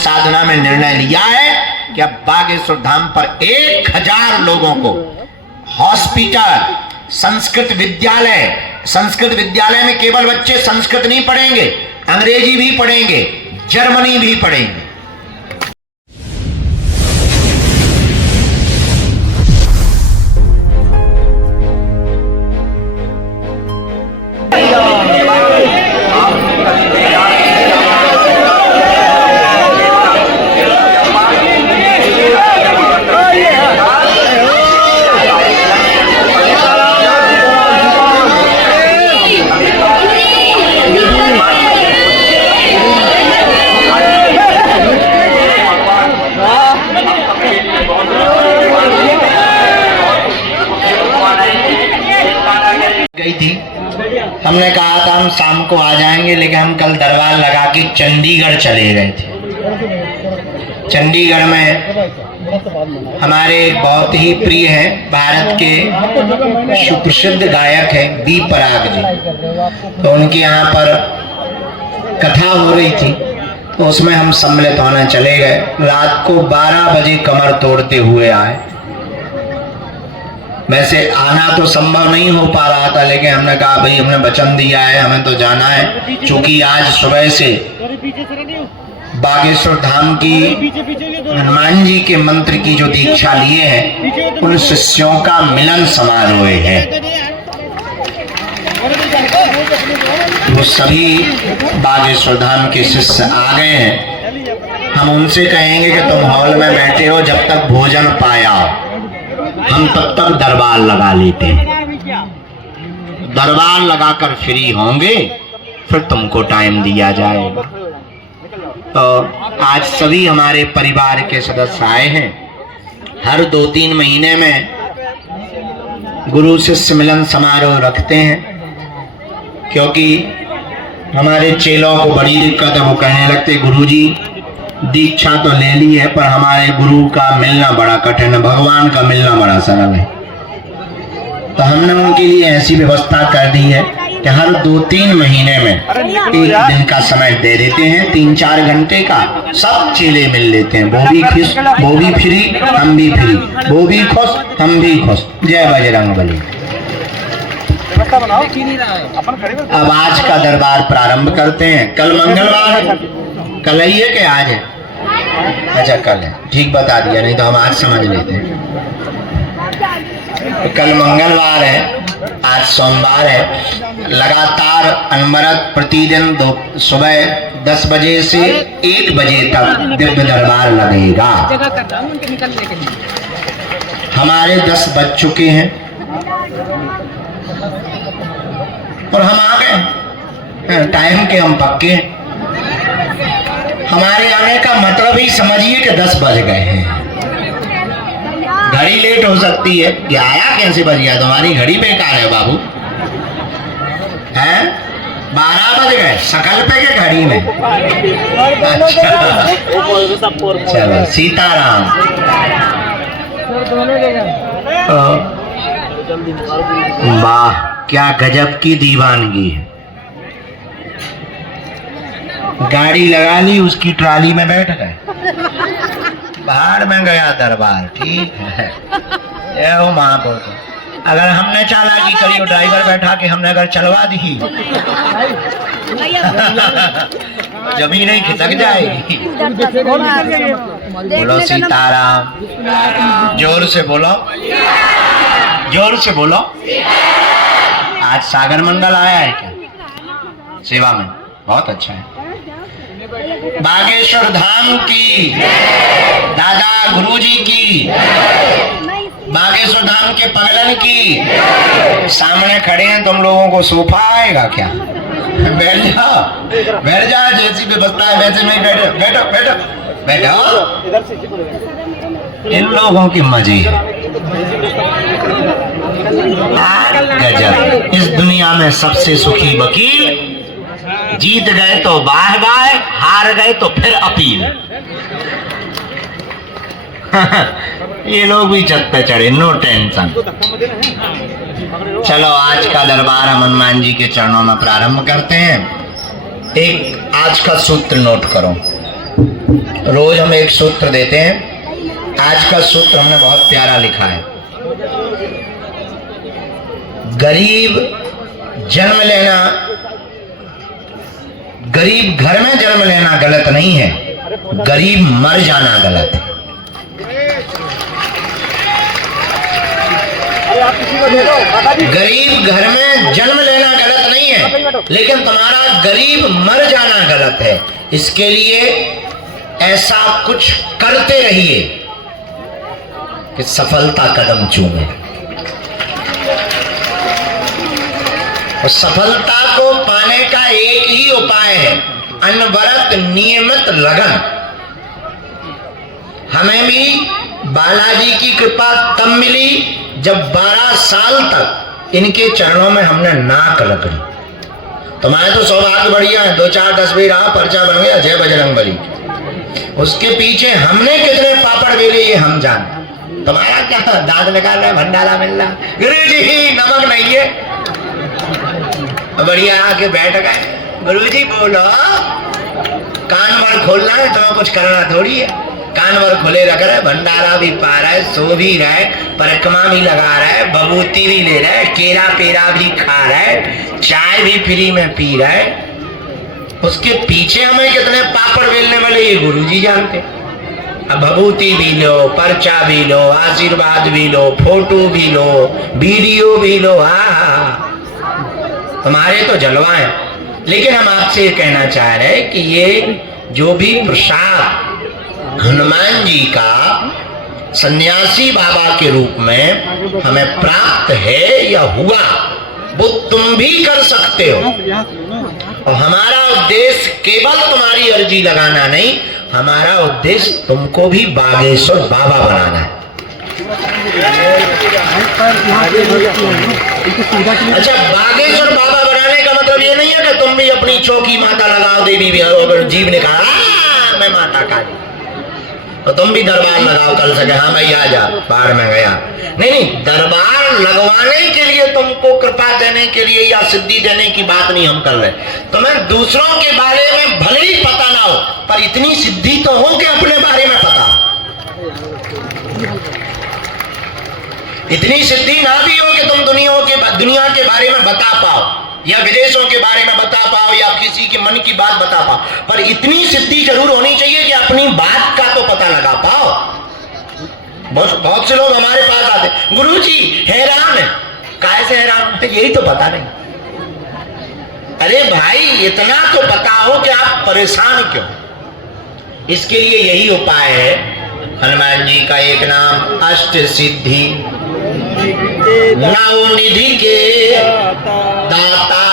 साधना में निर्णय लिया है कि अब बागेश्वर धाम पर 1000 लोगों को हॉस्पिटल, संस्कृत विद्यालय में केवल बच्चे संस्कृत नहीं पढ़ेंगे, अंग्रेजी भी पढ़ेंगे, जर्मनी भी पढ़ेंगे। गई थी, हमने कहा था हम शाम को आ जाएंगे, लेकिन हम कल दरबार लगा के चंडीगढ़ चले गए थे। चंडीगढ़ में हमारे बहुत ही प्रिय हैं, भारत के सुप्रसिद्ध गायक हैं बी पराग जी, तो उनके यहाँ पर कथा हो रही थी, तो उसमें हम सम्मिलित होने चले गए। रात को 12 बजे कमर तोड़ते हुए आए। वैसे आना तो संभव नहीं हो पा रहा था, लेकिन हमने कहा भाई हमने वचन दिया है, हमें तो जाना है। चूंकि आज सुबह से बागेश्वर धाम की हनुमान जी के मंत्र की जो दीक्षा लिए हैं, उन शिष्यों का मिलन समारोह है। वो सभी बागेश्वर धाम के शिष्य आ गए हैं। हम उनसे कहेंगे कि तुम हॉल में बैठे हो, जब तक भोजन पाया हम तब तक दरबार लगा लेते हैं। दरबार लगाकर फ्री होंगे फिर तुमको टाइम दिया जाएगा। तो आज सभी हमारे परिवार के सदस्य आए हैं। हर 2-3 महीने में गुरु शिष्य मिलन समारोह रखते हैं, क्योंकि हमारे चेलों को बड़ी दिक्कत है। वो कहने लगते गुरुजी दीक्षा तो ले ली है, पर हमारे गुरु का मिलना बड़ा कठिन है, भगवान का मिलना बड़ा सरल है। तो हमने उनके लिए ऐसी व्यवस्था कर दी है कि हर 2-3 महीने में एक दिन का समय दे देते हैं, 3-4 घंटे का। सब चेले मिल लेते हैं, वो भी खुश, वो भी फ्री, हम भी फ्री, वो भी खुश, हम भी खुश। जय बजरंगबली। अब आज का दरबार प्रारंभ करते हैं। कल मंगलवार है, कल ही है कि आज है? अच्छा कल है, ठीक बता दिया, नहीं तो हम आज समझ लेते हैं। तो कल मंगलवार है, आज सोमवार है। लगातार अनवरत प्रतिदिन सुबह 10 बजे से 1 बजे तक दिव्य दरबार लगेगा। हमारे 10 बज चुके हैं और हम आ गए, टाइम के हम पक्के हैं। हमारे आने का मतलब ही समझिए कि 10 बज गए हैं। घड़ी लेट हो सकती है, 11 कैसे बज गया? तुम्हारी घड़ी बेकार है बाबू, हैं? 12 बज गए सकल पे के घड़ी में। अच्छा चलो सीताराम। वाह क्या गजब की दीवानगी है। गाड़ी लगा ली, उसकी ट्राली में बैठ गए, बाहर में गया दरबार। ठीक है, ये वो महापुरुष। अगर हमने चालाकी करी और ड्राइवर बैठा के हमने अगर चलवा दी जमीन ही खिसक जाएगी। बोलो सीताराम, जोर से बोलो, जोर से बोलो। आज सागर मंडल आया है क्या सेवा में? बहुत अच्छा है। बागेश्वर धाम की, दादा गुरुजी की, बागेश्वर धाम के पगलन की। सामने खड़े हैं, तुम लोगों को सोफा आएगा क्या? बैठ जाओ, बैठ जाओ, जैसी व्यवस्था है वैसे में बैठो, बैठो बैठो बैठो। इन लोगों की मजे है। गजब। इस दुनिया में सबसे सुखी वकील, जीत गए तो वाह वाह, हार गए तो फिर अपील। ये लोग भी छत पे चढ़े, नो टेंशन। चलो आज का दरबार हम हनुमान जी के चरणों में प्रारंभ करते हैं। एक आज का सूत्र नोट करो। रोज हम एक सूत्र देते हैं। आज का सूत्र हमने बहुत प्यारा लिखा है। गरीब जन्म लेना, गरीब घर में जन्म लेना गलत नहीं है, गरीब मर जाना गलत है। गरीब घर में जन्म लेना गलत नहीं है, लेकिन तुम्हारा गरीब मर जाना गलत है। इसके लिए ऐसा कुछ करते रहिए कि सफलता कदम चूमे। और सफलता को पाने का एक ही उपाय है, अनवरत नियमित लगन। हमें भी बालाजी की कृपा तब मिली जब 12 साल तक इनके चरणों में हमने नाक रगड़ी। तुम्हारे तो सौभाग्य बढ़िया है, 2-4-10 भी रहा, पर्चा बन गया, जय बजरंगबली। उसके पीछे हमने कितने पापड़ बेले ये हम जानते। तुम्हारा क्या दांत निकाल रहे, भंडारा मिल रहा, गुरु जी नमक नहीं है। बढ़िया आके बैठ गए, गुरु जी बोलो। कान भर खोलना है, तुम्हें कुछ करना थोड़ी है। कान भर खुले रख रहे, भंडारा भी पा रहा है, सो भी रहा है, परिक्रमा भी लगा रहा है, बबूती भी ले रहा है, केला पेड़ा भी खा रहा है, चाय भी फ्री में पी रहा है। उसके पीछे हमें कितने पापड़ बेलने वाले ये गुरुजी जानते। अब भभूति भी लो, पर्चा भी लो, आशीर्वाद भी लो, फोटो भी लो, वीडियो भी लो। हाँ, हमारे तो जलवा है। लेकिन हम आपसे ये कहना चाह रहे हैं कि ये जो भी प्रसाद हनुमान जी का सन्यासी बाबा के रूप में हमें प्राप्त है या हुआ, वो तुम भी कर सकते हो। और हमारा उद्देश्य केवल तुम्हारी अर्जी लगाना नहीं, हमारा उद्देश्य तुमको भी बागेश्वर बाबा बनाना है। अच्छा, बागेश्वर बाबा बनाने का मतलब ये नहीं है कि तुम भी अपनी चौकी माता लगाओ, देवी भी अगर जीव ने कहा मैं माता काली, तो तुम भी दरबार लगाओ कल सके, हाँ भाई आ जा, बाढ़ में गया। नहीं नहीं, दरबार लगवाने के लिए, तुमको कृपा देने के लिए या सिद्धि देने की बात नहीं हम कर रहे। तुम्हें दूसरों के बारे में भले ही पता ना हो, पर इतनी सिद्धि तो हो कि अपने बारे में पता। इतनी सिद्धि ना भी हो कि तुम दुनिया के बारे में बता पाओ, या विदेशों के बारे में बता पाओ, या किसी के मन की बात बता पाओ, पर इतनी सिद्धि जरूर होनी चाहिए कि अपनी बात का तो पता लगा पाओ। बहुत से लोग हमारे पास आते, गुरुजी हैरान है। काहे से हैरान? यही तो पता नहीं। अरे भाई, इतना तो पता हो कि आप परेशान क्यों। इसके लिए यही उपाय है। हनुमान जी का एक नाम अष्ट सिद्धि नवनिधि के दाता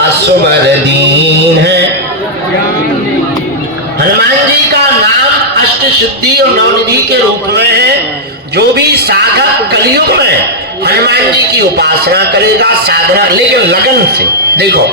असुबर दीन है। हनुमान जी का नाम अष्ट सिद्धि और नवनिधि के रूप में है। जो भी साधक कलयुग में हनुमान जी की उपासना करेगा, साधना, लेकिन लगन से। देखो,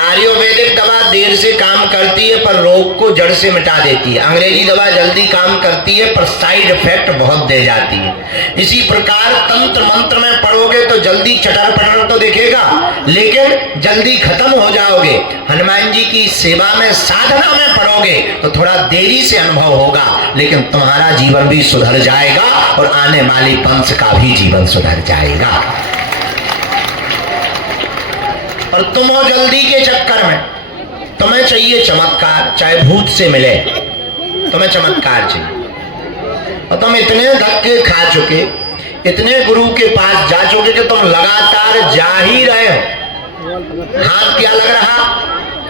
आयुर्वेदिक दवा देर से काम करती है पर रोग को जड़ से मिटा देती है। अंग्रेजी दवा जल्दी काम करती है पर साइड इफेक्ट बहुत दे जाती है। इसी प्रकार तंत्र मंत्र में पढ़ोगे तो जल्दी चटर पटर तो दिखेगा, लेकिन जल्दी खत्म हो जाओगे। हनुमान जी की सेवा में, साधना में पढ़ोगे तो थोड़ा देरी से अनुभव होगा, लेकिन तुम्हारा जीवन भी सुधर जाएगा और आने वाली वंश का भी जीवन सुधर जाएगा। और तुम हो जल्दी के चक्कर में, तुम्हें चाहिए चमत्कार, चाहे भूत से मिले, तुम्हें चमत्कार चाहिए। और तुम इतने धक्के खा चुके, इतने गुरु के पास जा चुके कि तुम लगातार जा ही रहे हो। हाथ क्या लग रहा?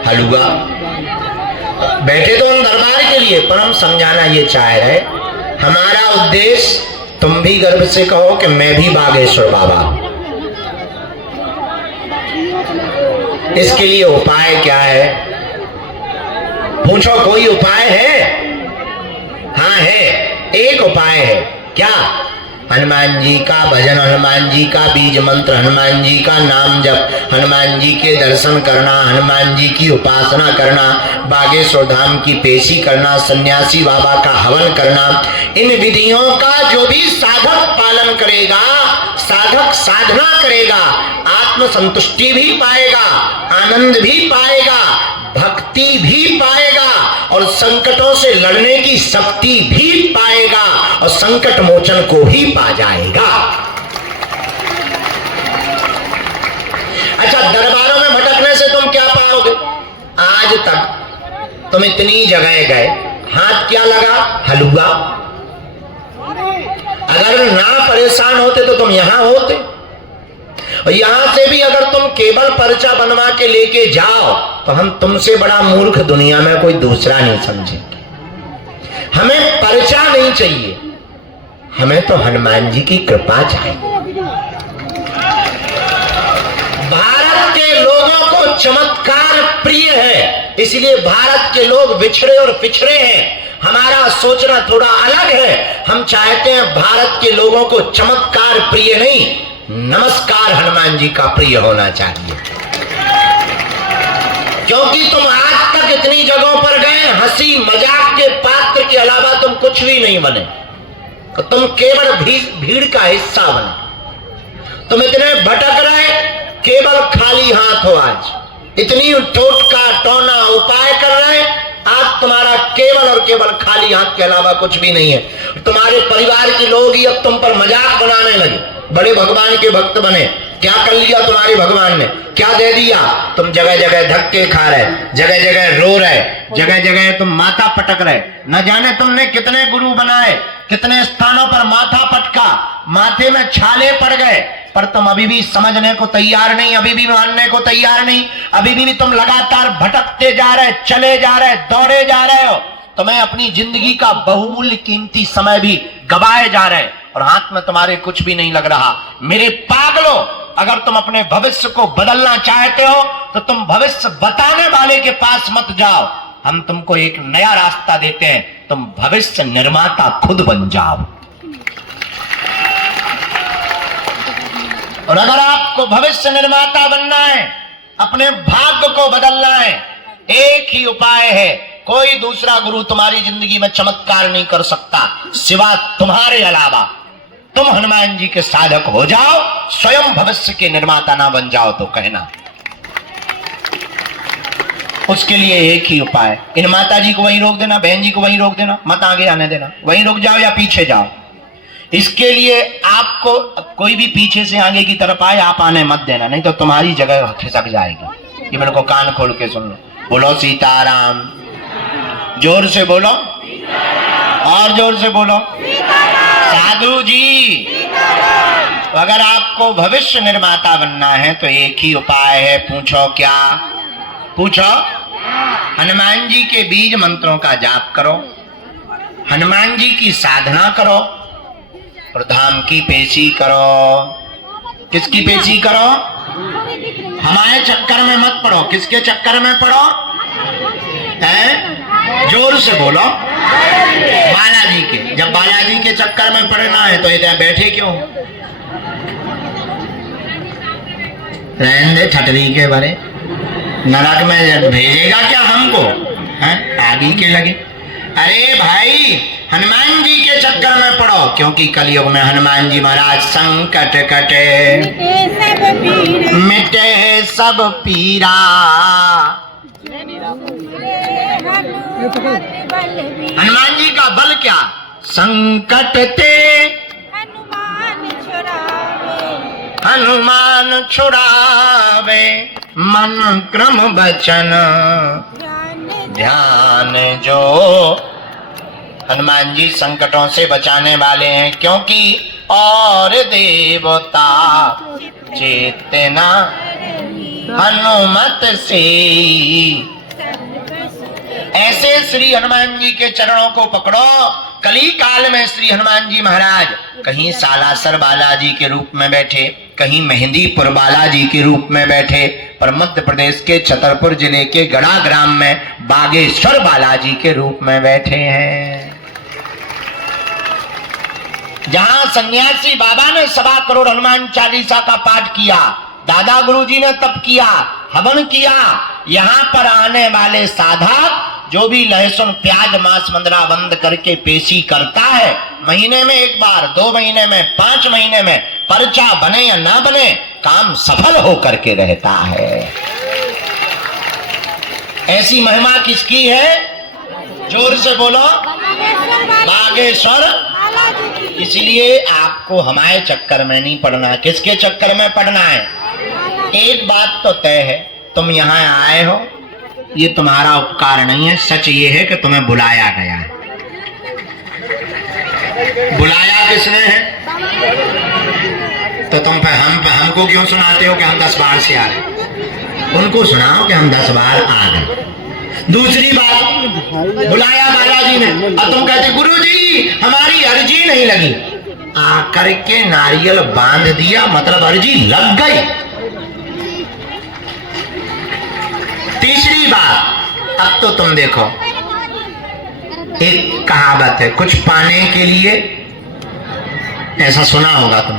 हलुआ। बैठे तो हम दरबार के लिए, पर हम समझाना ये चाह रहे, हमारा उद्देश्य तुम भी गर्व से कहो कि मैं भी बागेश्वर बाबा। इसके लिए उपाय क्या है? पूछो, कोई उपाय है? हाँ है, एक उपाय है। क्या? हनुमान जी का भजन, हनुमान जी का बीज मंत्र, हनुमान जी का नाम जप, हनुमान जी के दर्शन करना, हनुमान जी की उपासना करना, बागेश्वर धाम की पेशी करना, सन्यासी बाबा का हवन करना। इन विधियों का जो भी साधक पालन करेगा, साधक साधना करेगा, आत्म संतुष्टि भी पाएगा, आनंद भी पाएगा, भक्ति भी पाएगा और संकटों से लड़ने की शक्ति भी पाएगा और संकट मोचन को ही पा जाएगा। अच्छा, दरबारों में भटकने से तुम क्या पाओगे? आज तक तुम इतनी जगह गए, हाथ क्या लगा? हलवा। अगर ना परेशान होते तो तुम यहां होते, और यहां से भी अगर तुम केवल पर्चा बनवा के लेके जाओ तो हम तुमसे बड़ा मूर्ख दुनिया में कोई दूसरा नहीं समझेंगे। हमें पर्चा नहीं चाहिए, हमें तो हनुमान जी की कृपा चाहिए। भारत के लोगों को चमत्कार प्रिय है, इसलिए भारत के लोग बिछड़े और पिछड़े हैं। हमारा सोचना थोड़ा अलग है। हम चाहते हैं भारत के लोगों को चमत्कार प्रिय नहीं, नमस्कार हनुमान जी का प्रिय होना चाहिए। क्योंकि तुम आज तक इतनी जगहों पर गए, हंसी मजाक के पात्र के अलावा तुम कुछ भी नहीं बने, तो तुम केवल भीड़ का हिस्सा बने। तुम इतने भटक रहे, केवल खाली हाथ हो। आज इतनी टोटका टोना उपाय कर रहे, आज तुम्हारा केवल और केवल खाली हाथ के अलावा कुछ भी नहीं है। तुम्हारे परिवार के लोग ही अब तुम पर मजाक बनाने लगे, बड़े भगवान के भक्त बने। क्या कर लिया तुम्हारे भगवान ने? क्या दे दिया? तुम जगह जगह धक्के खा रहे, जगह जगह रो रहे, जगह जगह तुम माथा पटक रहे। न जाने तुमने कितने गुरु बनाए, कितने स्थानों पर माथा पटका, माथे में छाले पड़ गए, पर तुम अभी भी समझने को तैयार नहीं, अभी भी मानने को तैयार नहीं। अभी भी तुम लगातार भटकते जा रहे, चले जा रहे, दौड़े जा रहे हो। तुम्हें अपनी जिंदगी का बहुमूल्य कीमती समय भी गवाए जा रहे और हाथ में तुम्हारे कुछ भी नहीं लग रहा। मेरे पागलों, अगर तुम अपने भविष्य को बदलना चाहते हो तो तुम भविष्य बताने वाले के पास मत जाओ। हम तुमको एक नया रास्ता देते हैं, तुम भविष्य निर्माता खुद बन जाओ। और अगर आपको भविष्य निर्माता बनना है, अपने भाग्य को बदलना है, एक ही उपाय है। कोई दूसरा गुरु तुम्हारी जिंदगी में चमत्कार नहीं कर सकता सिवा तुम्हारे अलावा। तुम हनुमान जी के साधक हो जाओ, स्वयं भविष्य के निर्माता ना बन जाओ तो कहना। उसके लिए एक ही उपाय, इन माता जी को वहीं रोक देना, बहन जी को वहीं रोक देना, मत आगे आने देना। वहीं रुक जाओ या पीछे जाओ। इसके लिए आपको कोई भी पीछे से आगे की तरफ आए, आप आने मत देना, नहीं तो तुम्हारी जगह खिसक जाएगी। ये मेरे को कान खोल के सुन लो। बोलो सीताराम, जोर से बोलो, और जोर से बोलो। साधु जी, तो अगर आपको भविष्य निर्माता बनना है तो एक ही उपाय है। पूछो क्या? पूछो। हनुमान जी के बीज मंत्रों का जाप करो, हनुमान जी की साधना करो और धाम की पेशी करो। किसकी पेशी करो? हमारे चक्कर में मत पड़ो। किसके चक्कर में पड़ो? हैं? जोर से बोलो। बालाजी के। जब बालाजी के चक्कर में पड़ना है तो इधर बैठे क्यों? रहने दे ठटरी के बारे, नरक में भेजेगा क्या हमको? हैं? आगे के लगे। अरे भाई, हनुमान जी के चक्कर में पड़ो, क्योंकि कलयुग में हनुमान जी महाराज संकट कटे मिटे सब पीरा। हनुमान जी का बल क्या? संकट ते हनुमान छुड़ावे, मन क्रम बचन ध्यान जो। हनुमान जी संकटों से बचाने वाले हैं, क्योंकि और देवता चेतना हनुमत से। ऐसे श्री हनुमान जी के चरणों को पकड़ो। कली काल में श्री हनुमान जी महाराज कहीं सालासर बालाजी के रूप में बैठे, कहीं मेहंदीपुर बालाजी के रूप में बैठे, पर मध्य प्रदेश के छतरपुर जिले के गढ़ा ग्राम में बागेश्वर बालाजी के रूप में बैठे हैं। जहां सन्यासी बाबा ने 1.25 करोड़ हनुमान चालीसा का पाठ किया, दादा गुरुजी ने तप किया, हवन किया, यहाँ पर आने वाले साधक जो भी लहसुन प्याज मांस मंदरा बंद करके पेशी करता है, महीने में एक बार, 2 महीने में, 5 महीने में, पर्चा बने या ना बने, काम सफल हो करके रहता है। ऐसी महिमा किसकी है? जोर से बोलो, बागेश्वर। इसलिए आपको हमारे चक्कर में नहीं पड़ना, किसके चक्कर में पड़ना है? एक बात तो तय है, तुम यहाँ आए हो, ये तुम्हारा उपकार नहीं है। सच ये है कि तुम्हें बुलाया गया है। बुलाया किसने है? तो तुम हमको क्यों सुनाते हो कि हम 10 बार से आ गए? उनको सुनाओ कि हम 10 बार आ गए। दूसरी बात, बुलाया बालाजी ने, अब तुम कहते गुरुजी हमारी अर्जी नहीं लगी। आकर के नारियल बांध दिया, मतलब अर्जी लग गई। तीसरी बात, अब तो तुम देखो, एक कहावत है, कुछ पाने के लिए, ऐसा सुना होगा तुम,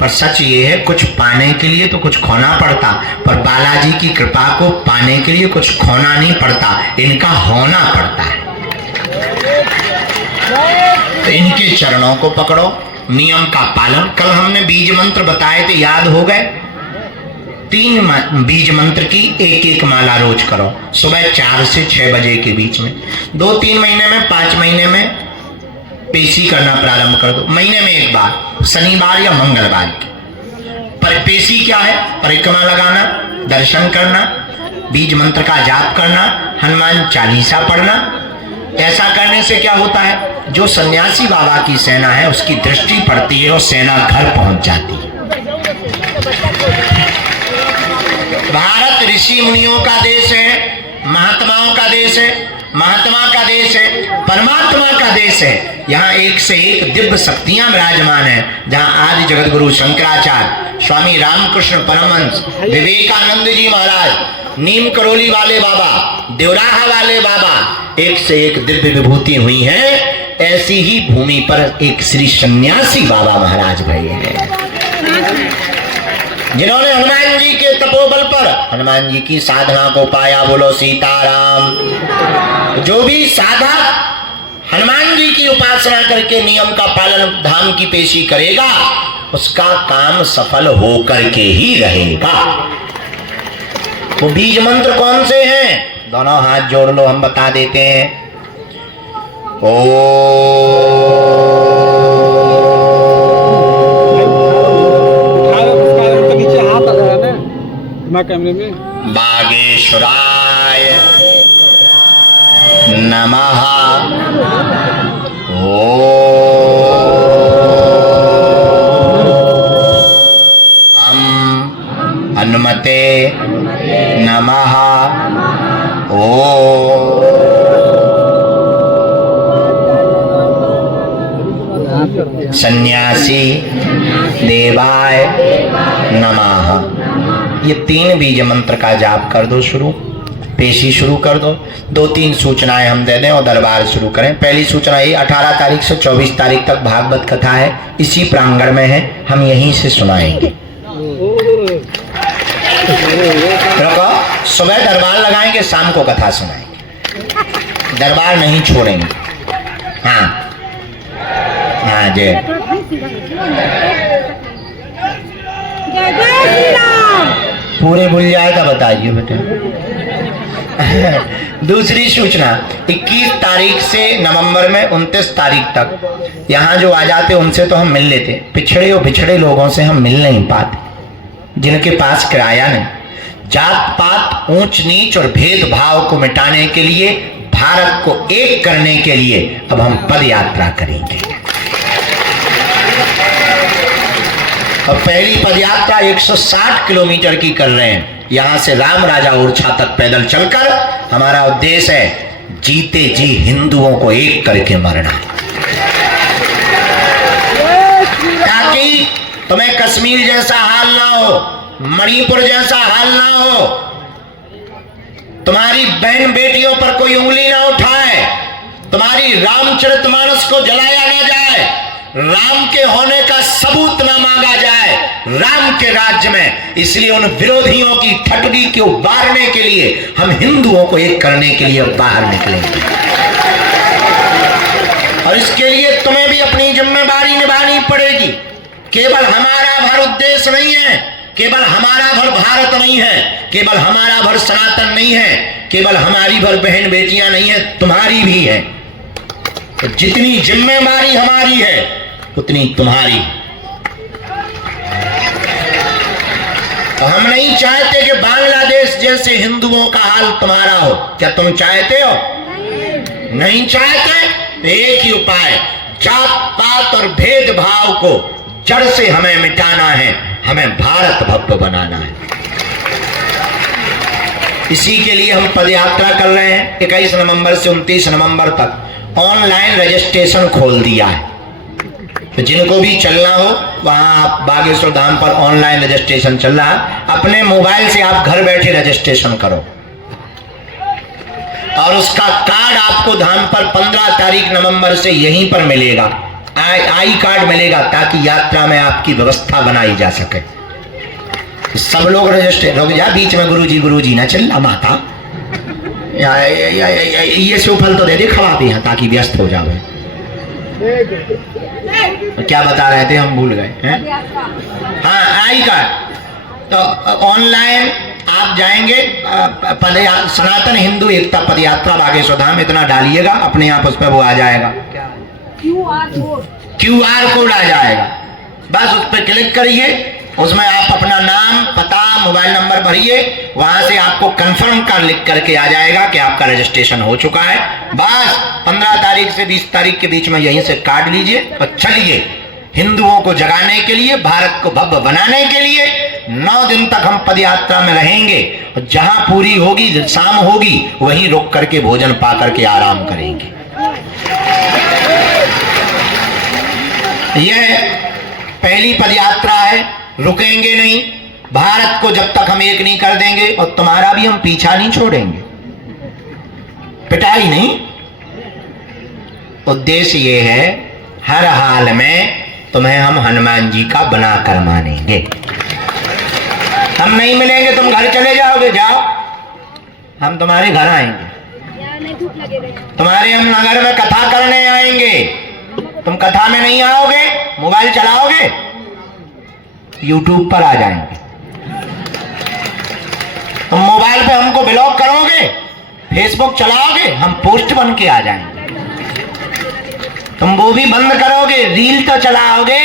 पर सच ये है, कुछ पाने के लिए तो कुछ खोना पड़ता, पर बालाजी की कृपा को पाने के लिए कुछ खोना नहीं पड़ता, इनका होना पड़ता है। तो इनके चरणों को पकड़ो, नियम का पालन। कल हमने बीज मंत्र बताए थे, याद हो गए? 3 बीज मंत्र की एक माला रोज करो, सुबह 4 से 6 बजे के बीच में। 2-3 महीने में, 5 महीने में पेशी करना प्रारंभ कर दो। महीने में एक बार, शनिवार या मंगलवार की। पर पेशी क्या है? परिक्रमा लगाना, दर्शन करना, बीज मंत्र का जाप करना, हनुमान चालीसा पढ़ना। ऐसा करने से क्या होता है? जो सन्यासी बाबा की सेना है उसकी दृष्टि पड़ती है और सेना घर पहुंच जाती है। भारत ऋषि मुनियों का देश है, महात्माओं का देश है, महात्मा का देश है, परमात्मा का देश है। यहाँ एक से एक दिव्य शक्तियां विराजमान है। जहाँ आदि जगत गुरु शंकराचार्य, स्वामी रामकृष्ण परमहंस, विवेकानंद जी महाराज, नीम करोली वाले बाबा, देवराहा वाले बाबा, एक से एक दिव्य विभूति हुई है। ऐसी ही भूमि पर एक श्री सन्यासी बाबा महाराज भई है, जिन्होंने हनुमान जी के तपोबल पर हनुमान जी की साधना को पाया। बोलो सीताराम। जो भी साधक हनुमान जी की उपासना करके नियम का पालन, धाम की पेशी करेगा, उसका काम सफल होकर के ही रहेगा। वो बीज मंत्र कौन से हैं? दोनों हाथ जोड़ लो, हम बता देते हैं। बागेश्वराय नमः। हनुमते नमः। सन्यासी देवाय नमः। ये 3 बीज मंत्र का जाप कर दो, शुरू पेशी शुरू कर दो। 2-3 सूचनाएं हम दे दें और दरबार शुरू करें। पहली सूचना ये, 18 तारीख से 24 तारीख तक भागवत कथा है, इसी प्रांगण में है, हम यहीं से सुनाएंगे। सुबह दरबार लगाएंगे, शाम को कथा सुनाएंगे, दरबार नहीं छोड़ेंगे। हाँ हाँ जय पूरे भूल जाए तो बताइए बेटे। दूसरी सूचना, 21 तारीख से नवंबर में 29 तारीख तक यहाँ जो आ जाते उनसे तो हम मिल लेते, पिछड़े और बिछड़े लोगों से हम मिल नहीं पाते, जिनके पास किराया नहीं। जात पात, ऊंच नीच और भेदभाव को मिटाने के लिए, भारत को एक करने के लिए अब हम पद यात्रा करेंगे। अब पहली पदयात्रा 160 किलोमीटर की कर रहे हैं, यहां से राम राजा ओरछा तक पैदल चलकर। हमारा उद्देश्य है जीते जी हिंदुओं को एक करके मरना, ताकि तुम्हें कश्मीर जैसा हाल ना हो, मणिपुर जैसा हाल ना हो, तुम्हारी बहन बेटियों पर कोई उंगली ना उठाए, तुम्हारी रामचरितमानस को जलाया ना जाए, राम के होने का सबूत ना मांगा जाए राम के राज्य में। इसलिए उन विरोधियों की ठटगी को उबारने के लिए हम हिंदुओं को एक करने के लिए बाहर निकलेंगे। और इसके लिए तुम्हें भी अपनी जिम्मेदारी निभानी पड़ेगी। केवल हमारा भर उद्देश्य नहीं है, केवल हमारा भर भारत नहीं है, केवल हमारा भर सनातन नहीं है, केवल हमारी भर बहन बेटियां नहीं है, तुम्हारी भी है। तो जितनी जिम्मेदारी हमारी है उतनी तुम्हारी। तो हम नहीं चाहते कि बांग्लादेश जैसे हिंदुओं का हाल तुम्हारा हो। क्या तुम चाहते हो? नहीं चाहते। एक ही उपाय, जात पात और भेदभाव को जड़ से हमें मिटाना है, हमें भारत भव्य बनाना है। इसी के लिए हम पदयात्रा कर रहे हैं। 21 नवंबर से 29 नवंबर तक ऑनलाइन रजिस्ट्रेशन खोल दिया है। तो जिनको भी चलना हो वहां आप बागेश्वर धाम पर ऑनलाइन रजिस्ट्रेशन चल रहा है। अपने मोबाइल से आप घर बैठे रजिस्ट्रेशन करो और उसका कार्ड आपको धाम पर 15 तारीख नवंबर से यहीं पर मिलेगा। आई कार्ड मिलेगा ताकि यात्रा में आपकी व्यवस्था बनाई जा सके। सब लोग रजिस्ट्रेशन हो गया। बीच में गुरुजी ना चल माता ये सूफल तो दे दे, खवा भी हैं ताकि व्यस्त हो जाए। क्या बता रहे थे, हम भूल गए हैं। हाँ, आई कार्ड। तो ऑनलाइन आप जाएंगे सनातन हिंदू एकता पदयात्रा बागेश्वर धाम, इतना डालिएगा अपने आप उस पर वो आ जाएगा, QR कोड आ जाएगा। बस उस पर क्लिक करिए, उसमें आप अपना नाम, पता, मोबाइल नंबर भरिए, वहां से आपको कंफर्म का लिख करके आ जाएगा कि आपका रजिस्ट्रेशन हो चुका है। बस 15 तारीख से 20 तारीख के बीच में यहीं से काट लीजिए और चलिए। हिंदुओं को जगाने के लिए, भारत को भव्य बनाने के लिए 9 दिन तक हम पदयात्रा में रहेंगे। और जहां पूरी होगी, शाम होगी, वहीं रुक करके भोजन पा करके आराम करेंगे। यह पहली पदयात्रा है, रुकेंगे नहीं। भारत को जब तक हम एक नहीं कर देंगे, और तुम्हारा भी हम पीछा नहीं छोड़ेंगे, पिटाई नहीं। उद्देश्य ये है, हर हाल में तुम्हें हम हनुमान जी का बनाकर मानेंगे। हम नहीं मिलेंगे, तुम घर चले जाओगे, जाओ, हम तुम्हारे घर आएंगे। तुम्हारे हम नगर में कथा करने आएंगे। तुम कथा में नहीं आओगे, मोबाइल चलाओगे, YouTube पर आ जाएंगे। तुम मोबाइल पे हमको ब्लॉक करोगे, फेसबुक चलाओगे, हम पोस्ट बन के आ जाएंगे। तुम वो भी बंद करोगे, रील तो चलाओगे,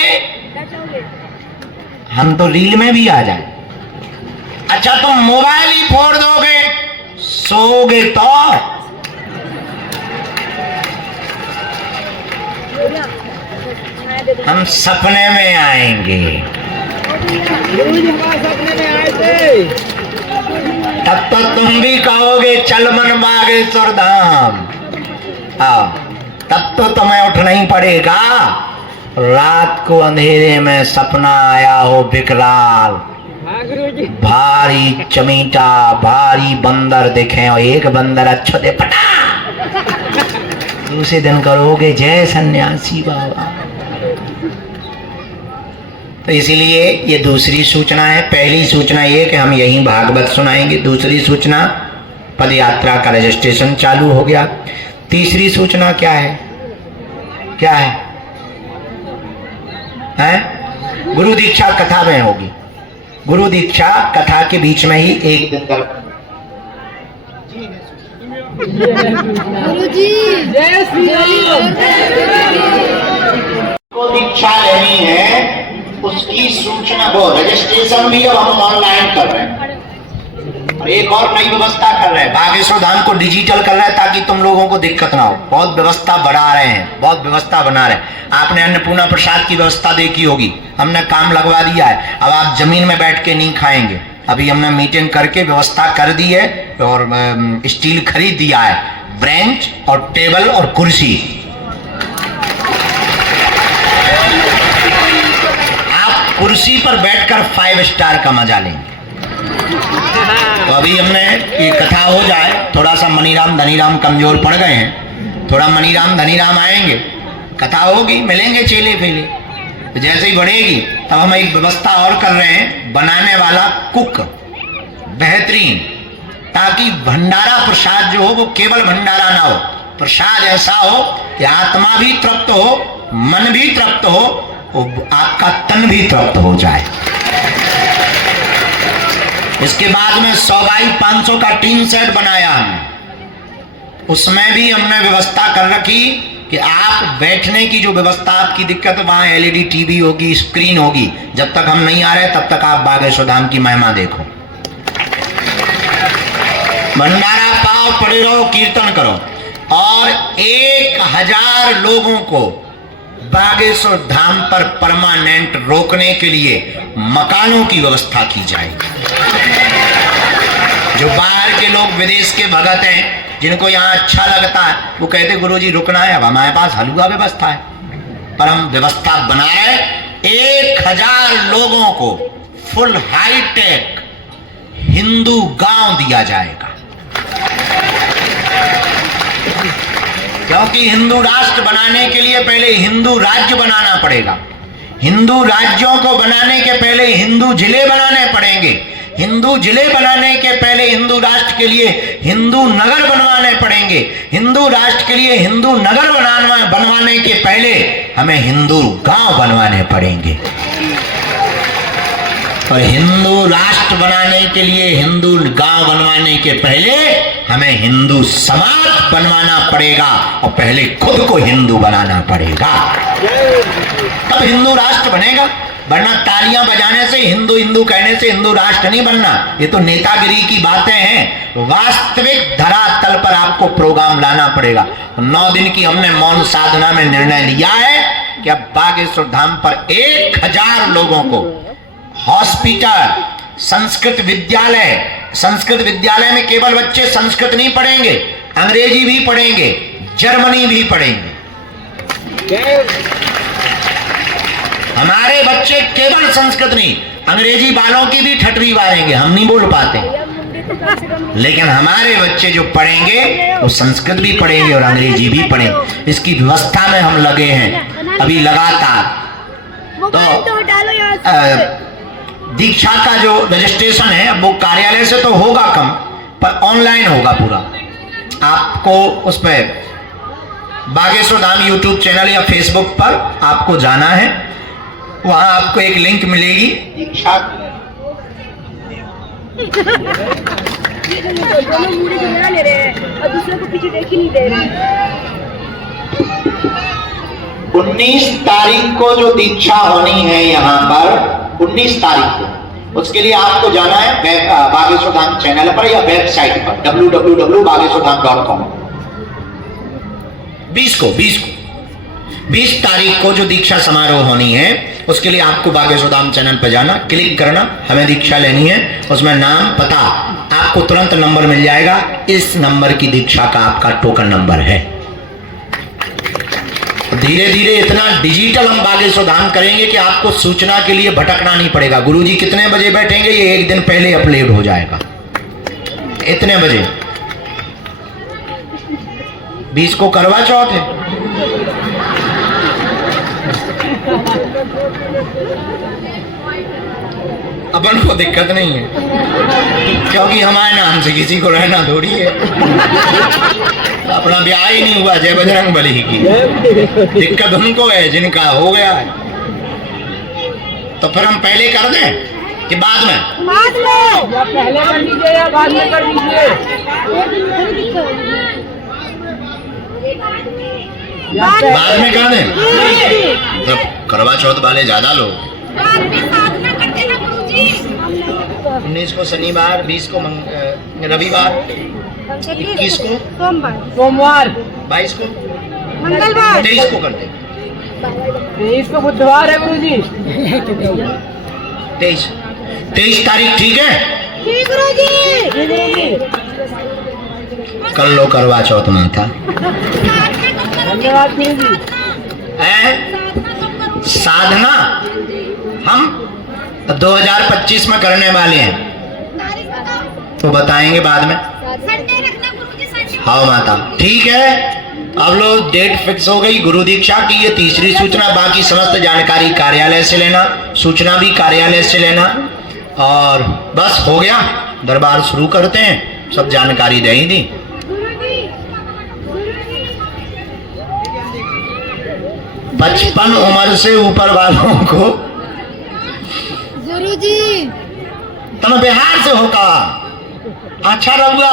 हम तो रील में भी आ जाएंगे। अच्छा, तुम मोबाइल ही फोड़ दोगे, सोओगे तो हम सपने में आएंगे। तब तो तुम भी कहोगे चल मन बागेश्वर धाम। तब तो तुम्हें उठना ही पड़ेगा। रात को अंधेरे में सपना आया हो विकराल, भारी चमीटा, भारी बंदर दिखे और एक बंदर अच्छो दे पटा, दूसरे दिन करोगे जय सन्यासी बाबा। तो इसीलिए ये दूसरी सूचना है। पहली सूचना ये कि हम यहीं भागवत सुनाएंगे। दूसरी सूचना, पदयात्रा का रजिस्ट्रेशन चालू हो गया। तीसरी सूचना क्या है? क्या है? हैं? गुरु दीक्षा कथा में होगी। गुरु दीक्षा कथा के बीच में ही एक दिन कर गुरुजी जय श्री राम को दीक्षा लेनी है, उसकी सूचना, वो रजिस्ट्रेशन भी अब हम ऑनलाइन कर रहे हैं। और एक और नई व्यवस्था कर रहे हैं, बागेश्वर धाम को डिजिटल कर रहे हैं ताकि तुम लोगों को दिक्कत ना हो। बहुत व्यवस्था बढ़ा रहे हैं, बहुत व्यवस्था बना रहे हैं। आपने अन्नपूर्णा प्रसाद की व्यवस्था देखी होगी, हमने काम लगवा दिया है। अब आप जमीन में बैठ के नहीं खाएंगे। अभी हमने मीटिंग करके व्यवस्था कर दी है और स्टील खरीद दिया है, ब्रेंच और टेबल और कुर्सी। आप कुर्सी पर बैठकर 5 स्टार का मजा लेंगे। तो अभी हमने ये कथा हो जाए, थोड़ा सा मनीराम धनीराम कमजोर पड़ गए हैं, थोड़ा मनीराम धनीराम आएंगे, कथा होगी, मिलेंगे चेले फेले। तो जैसे ही बढ़ेगी तब हम एक व्यवस्था और कर रहे हैं, बनाने वाला कुक बेहतरीन, ताकि भंडारा प्रसाद जो हो वो केवल भंडारा ना हो, प्रसाद ऐसा हो कि आत्मा भी तृप्त हो, मन भी तृप्त हो, आपका तन भी तृप्त हो जाए। इसके बाद में 100 बाई 500 का टीन सेट बनाया हमने, उसमें भी हमने व्यवस्था कर रखी कि आप बैठने की जो व्यवस्था आपकी दिक्कत, वहां एलईडी टीवी होगी, स्क्रीन होगी। जब तक हम नहीं आ रहे तब तक आप बागेश्वर धाम की महिमा देखो, भंडारा पाओ, पड़े रहो, कीर्तन करो। और 1000 लोगों को बागेश्वर धाम पर परमानेंट रोकने के लिए मकानों की व्यवस्था की जाएगी। जो बाहर के लोग, विदेश के भगत हैं, जिनको यहाँ अच्छा लगता है, वो कहते गुरुजी रुकना है, अब हमारे पास हलवा व्यवस्था है, पर हम व्यवस्था बनाए 1000 लोगों को फुल हाईटेक हिंदू गांव दिया जाएगा। क्योंकि हिंदू राष्ट्र बनाने के लिए पहले हिंदू राज्य बनाना पड़ेगा। हिंदू राज्यों को बनाने के पहले हिंदू जिले बनाने पड़ेंगे। हिंदू जिले बनाने के पहले हिंदू राष्ट्र के लिए हिंदू नगर बनवाने पड़ेंगे। हिंदू राष्ट्र के लिए हिंदू नगर बनवाने के पहले हमें हिंदू गांव बनवाने पड़ेंगे। और हिंदू राष्ट्र बनाने के लिए, हिंदू गांव बनवाने के पहले हमें हिंदू समाज बनवाना पड़ेगा, और पहले खुद को हिंदू बनाना पड़ेगा, तब हिंदू राष्ट्र बनेगा। वरना तालियां बजाने से, हिंदू हिंदू कहने से हिंदू राष्ट्र नहीं बनना। ये तो नेतागिरी की बातें हैं। वास्तविक धरातल पर आपको प्रोग्राम लाना पड़ेगा। 9 दिन की हमने मौन साधना में निर्णय लिया है कि अब बागेश्वर धाम पर 1000 लोगों को हॉस्पिटल, संस्कृत विद्यालय में केवल बच्चे संस्कृत नहीं पढ़ेंगे, अंग्रेजी भी पढ़ेंगे, जर्मनी भी पढ़ेंगे। हमारे बच्चे केवल संस्कृत नहीं, अंग्रेजी वालों की भी ठटरी मारेंगे, हम नहीं बोल पाते, लेकिन हमारे बच्चे जो पढ़ेंगे वो संस्कृत भी पढ़ेंगे और अंग्रेजी भी पढ़ेंगे। इसकी व्यवस्था में हम लगे हैं अभी लगातार। तो दीक्षा का जो रजिस्ट्रेशन है वो कार्यालय से तो होगा कम, पर ऑनलाइन होगा पूरा। आपको उस पर बागेश्वर धाम यूट्यूब चैनल या फेसबुक पर आपको जाना है, वहां आपको एक लिंक मिलेगी दीक्षा। दूसरे को पीछे देख ही नहीं दे रहे। 19 तारीख को जो दीक्षा होनी है यहाँ पर, 19 तारीख को, उसके लिए आपको जाना है बागेश्वर धाम चैनल पर या वेबसाइट पर www.bageshwardham.com। 20 तारीख को जो दीक्षा समारोह होनी है, उसके लिए आपको बागेश्वर धाम चैनल पर जाना, क्लिक करना, हमें दीक्षा लेनी है, उसमें नाम, पता, आपको तुरंत नंबर मिल जाएगा। इस नंबर की दीक्षा का आपका टोकन नंबर है। धीरे धीरे इतना डिजिटल हम बागेश्वर धाम करेंगे कि आपको सूचना के लिए भटकना नहीं पड़ेगा। गुरुजी कितने बजे बैठेंगे ये एक दिन पहले अपलोड हो जाएगा, इतने बजे। 20 को करवा चौथ है। अपन को दिक्कत नहीं है, क्योंकि हमारे नाम से किसी को रहना थोड़ी है। अपना ब्याह ही नहीं हुआ, जय बजरंग बली की। दिक्कत उनको है जिनका हो गया है। तो फिर हम पहले कर दें कि बाद में? पहले कर लीजिए या बाद में कर लीजिए? बाद में कर दें। तो करवा चौथ वाले ज्यादा लोग। 19 को शनिवार, 20 को रविवार, 21 को सोमवार, 22 को मंगलवार, 23 को कर दे। 23 को बुधवार है गुरुजी। 23 तारीख ठीक है? ठीक गुरुजी। कर लो करवा चौथ माता। धन्यवाद गुरुजी। साधना हम 2025 में करने वाले हैं, तो बताएंगे बाद में। हाँ माता ठीक है। अब लोग डेट फिक्स हो गई गुरु दीक्षा की, ये तीसरी सूचना। बाकी समस्त जानकारी कार्यालय से लेना, सूचना भी कार्यालय से लेना, और बस हो गया। दरबार शुरू करते हैं, सब जानकारी दे ही दी। 55 उम्र से ऊपर वालों को गुरुजी तुम बिहार से हो का? अच्छा रहुआ,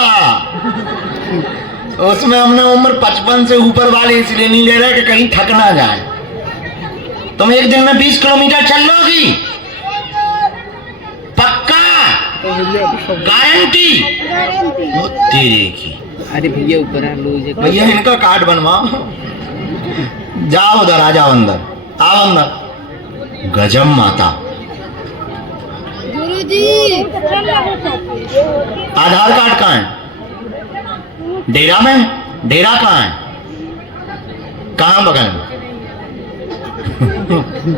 उसमें हमने उम्र 55 से ऊपर वाले इसलिए नहीं ले रहे कि कहीं थक ना जाए। तुम एक दिन में 20 किलोमीटर चल लोगी? पक्का? गारंटी? वो तेरे की। अरे भैया ऊपर आ लो। भैया इनका कार्ड बनवाओ। जाओ उधर, आ जाओ अंदर, आओ अंदर। गजब माता। गुरुजी आधार कार्ड कहाँ है? डेरा में? डेरा कहाँ है? कहाँ बगल में?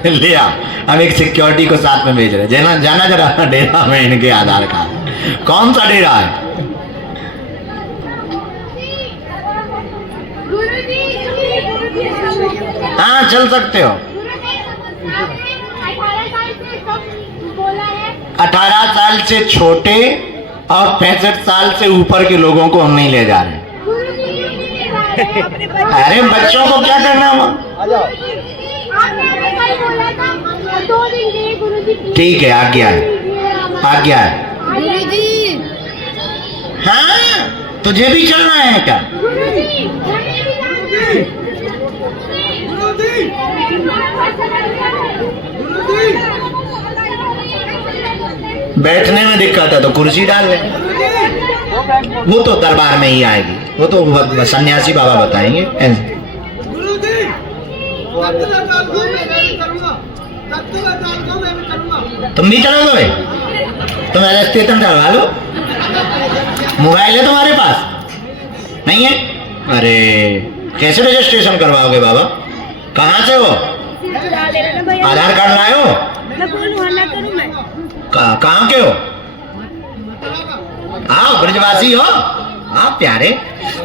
लिया, हम एक सिक्योरिटी को साथ में भेज रहे। जाना जाना जरा डेरा में इनके आधार कार्ड। कौन सा डेरा है? हाँ चल सकते हो। 18 साल से छोटे और 65 साल से ऊपर के लोगों को हम नहीं ले जा रहे। अरे बच्चों को क्या करना है? ठीक है, आज्ञा है, आज्ञा है। गुरुजी हाँ तुझे भी चलना है क्या? बैठने में दिक्कत है तो कुर्सी डाल ले। वो तो दरबार में ही आएगी, वो तो सन्यासी बाबा बताएंगे। तुम भी चलोगे? तुम रजिस्ट्रेशन करवा लो। मोबाइल है तुम्हारे पास? नहीं है? अरे कैसे रजिस्ट्रेशन करवाओगे बाबा? कहाँ से हो? आधार कार्ड लाए हो? कहाँ के हो? आओ, ब्रजवासी हो आप प्यारे।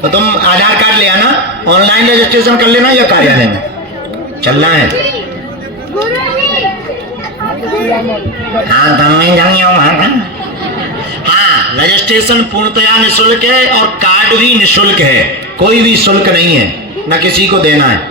तो तुम आधार कार्ड ले आना, ऑनलाइन रजिस्ट्रेशन कर लेना या कार्यालय में चलना है। हाँ हाँ, रजिस्ट्रेशन पूर्णतया निःशुल्क है और कार्ड भी निःशुल्क है। कोई भी शुल्क नहीं है, न किसी को देना है।